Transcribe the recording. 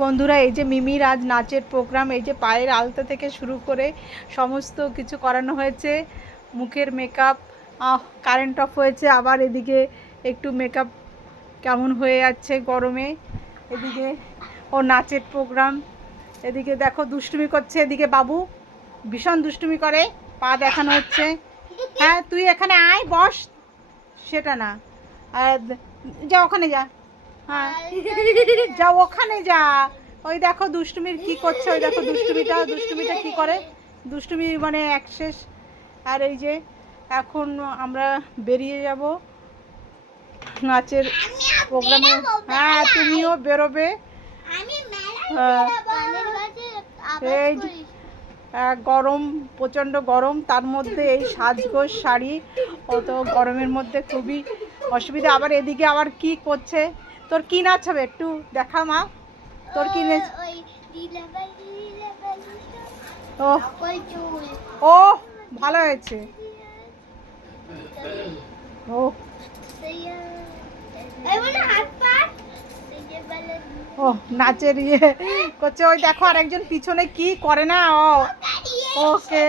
বন্ধুরা, এই যে মিমির আজ নাচের প্রোগ্রাম, এই যে পায়ের আলতা থেকে শুরু করে সমস্ত কিছু করানো হয়েছে। মুখের মেকআপ, কারেন্ট অফ হয়েছে, আবার এদিকে একটু মেকআপ কেমন হয়ে যাচ্ছে গরমে। এদিকে ও নাচের প্রোগ্রাম, এদিকে দেখো দুষ্টুমি করছে, এদিকে বাবু ভীষণ দুষ্টুমি করে, পা দেখানো হচ্ছে। হ্যাঁ, তুই এখানে আয়, বস। সেটা না, আর যা ওখানে যা। হ্যাঁ, যা ওখানে যা। ওই দেখো দুষ্টুমির কি করছে, ওই দেখো দুষ্টুমিটা কি করে, দুষ্টুমি মানে এক শেষ। আর এই যে এখন আমরা বেরিয়ে যাব নাচের প্রোগ্রামে। হ্যাঁ, তুমিও বেরোবে। এই গরম, প্রচণ্ড গরম, তার মধ্যে এই সাজগোজ শাড়ি, অত গরমের মধ্যে খুবই অসুবিধা। আবার এদিকে আবার কি করছে, তোর কি নাচ হবে একটু দেখা মা, তোর কি নাচ? ও ও ভালো হয়েছে। ও ও নাচের ইয়ে করছে, ওই দেখো আর একজন পিছনে কি করে না। ও ওকে।